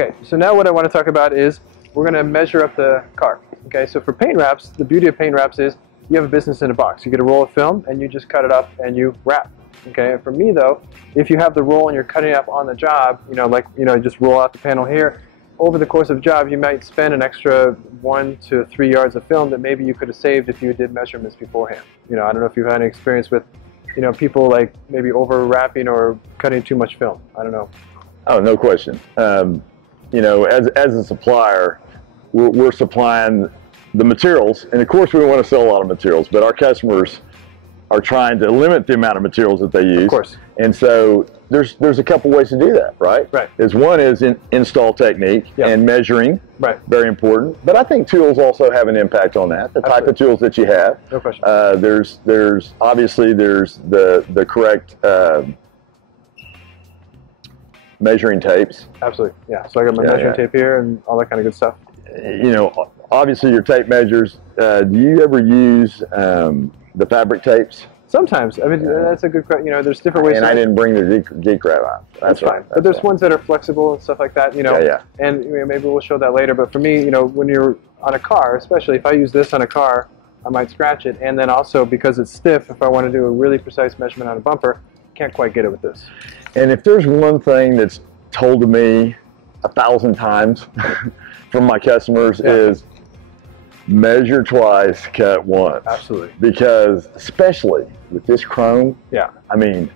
Okay, so now what I want to talk about is we're going to measure up the car. Okay, so for paint wraps, the beauty of paint wraps is you have a business in a box. You get a roll of film and you just cut it up and you wrap. Okay, and for me though, if you have the roll and you're cutting it up on the job, just roll out the panel here. Over the course of a job, you might spend an extra 1 to 3 yards of film that maybe you could have saved if you did measurements beforehand. I don't know if you've had any experience with, people like maybe over wrapping or cutting too much film. I don't know. Oh, no question. As a supplier, we're supplying the materials, and of course we want to sell a lot of materials, but our customers are trying to limit the amount of materials that they use. Of course. And so there's a couple ways to do that, right? Right. One is install technique and measuring. Right. Very important. But I think tools also have an impact on that. The type of tools that you have. No question. There's obviously the correct measuring tapes. Absolutely. Yeah. So I got my measuring tape here and all that kind of good stuff. Obviously your tape measures. Do you ever use the fabric tapes? Sometimes. I mean, that's a good question. There's different ways. And I didn't bring the geek wrap out. That's fine. But there's ones that are flexible and stuff like that. Yeah. And maybe we'll show that later. But for me, when you're on a car, especially if I use this on a car, I might scratch it. And then also because it's stiff, if I want to do a really precise measurement on a bumper, can't quite get it with this. And if there's one thing that's told to me 1,000 times from my customers is measure twice, cut once. Absolutely. Because especially with this chrome, I mean,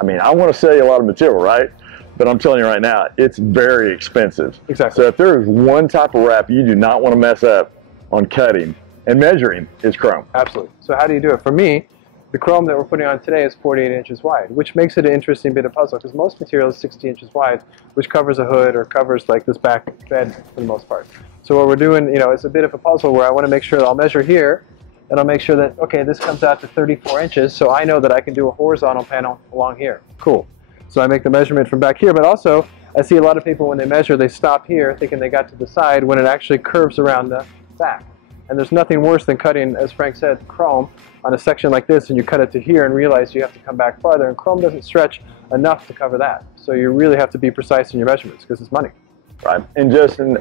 I want to sell you a lot of material, right? But I'm telling you right now, it's very expensive. Exactly. So if there is one type of wrap you do not want to mess up on cutting and measuring, is chrome. Absolutely. So how do you do it? For me, the chrome that we're putting on today is 48 inches wide, which makes it an interesting bit of puzzle because most material is 60 inches wide, which covers a hood or covers like this back bed for the most part. So what we're doing, it's a bit of a puzzle where I want to make sure that I'll measure here and I'll make sure that, okay, this comes out to 34 inches, so I know that I can do a horizontal panel along here. Cool. So I make the measurement from back here, but also I see a lot of people when they measure, they stop here thinking they got to the side when it actually curves around the back. And there's nothing worse than cutting, as Frank said, chrome on a section like this and you cut it to here and realize you have to come back farther, and chrome doesn't stretch enough to cover that. So you really have to be precise in your measurements because it's money. Right. And Justin,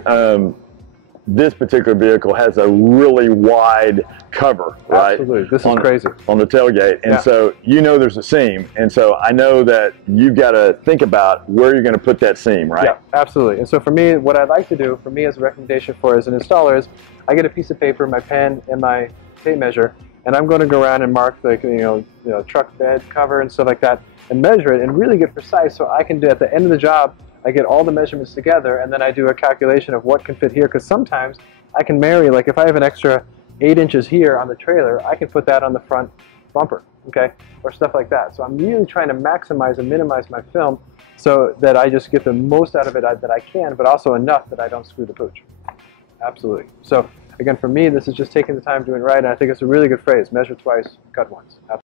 this particular vehicle has a really wide cover, right? Absolutely. This is crazy. On the tailgate. And so there's a seam. And so I know that you've got to think about where you're going to put that seam, right? Yeah, absolutely. And so for me, what I'd like to do, for me as a recommendation for as an installer is I get a piece of paper, my pen, and my tape measure, and I'm going to go around and mark the truck bed cover and stuff like that and measure it and really get precise so I can do at the end of the job, I get all the measurements together and then I do a calculation of what can fit here, because sometimes I can marry, like if I have an extra 8 inches here on the trailer, I can put that on the front bumper, okay, or stuff like that. So I'm really trying to maximize and minimize my film so that I just get the most out of it that I can, but also enough that I don't screw the pooch. Absolutely. So again, for me, this is just taking the time doing it right, and I think it's a really good phrase, measure twice, cut once. Absolutely.